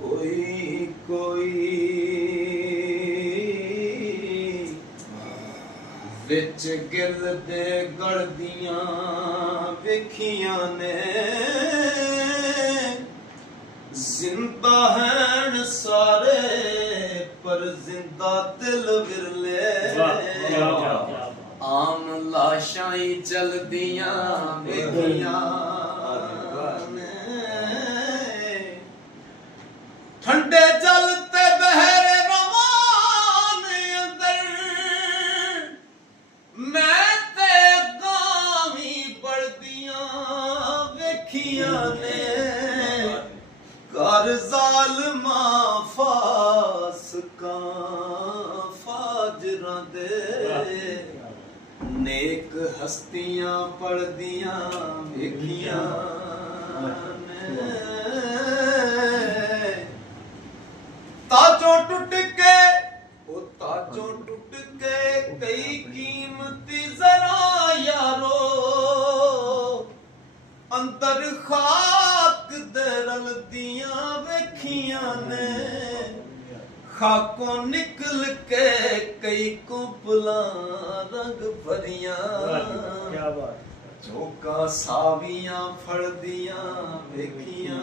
कोई कोई विच गिल दे गड़दियां वेखियां ने जिंदा हैं सारे पर जिंदा दिल विरले आम लाशां ही जलदियां वेखियां ठंडे जलते बहरे रवान अंदर मैं ते गावी पड़दियां वेखियां ने कर जालमा फासकां फाजरां दे नेक हस्तियां पड़दियां वेखियां ताजों टुट के ओ ताजों टुट के कई कीमती जरा यारो अंदर खाक दे रलदियां वेखियां ने खाकों निकल के कई कुपला रंग भरियां चौका सावियां फड़दियां वेखियां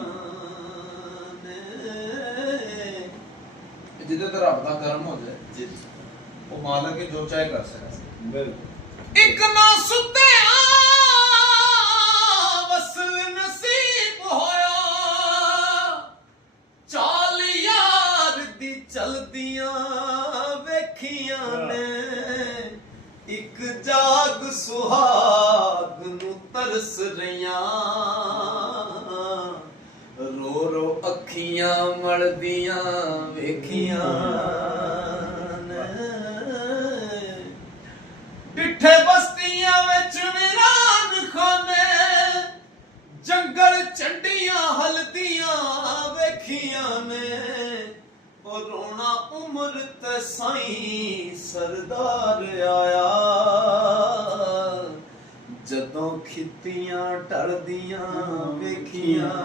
जिदे तो रब दा करम हो जाए जी वो मालक के जो चाहे कर सकता बिल्कुल एक ना सुते वसल नसीब होया चाल यार दी चलदियां वेखियां ने एक जाग सुहाग नु तरस रहियां रो रो अखियां मलदियां वेखियां डिठे बस्तियां विच वीरान खाने जंगल चंडियां हलदियां वेखियां ने ओ रोना उम्र ते साईं सरदार आया जदों खित्तियां टलदियां वेखियां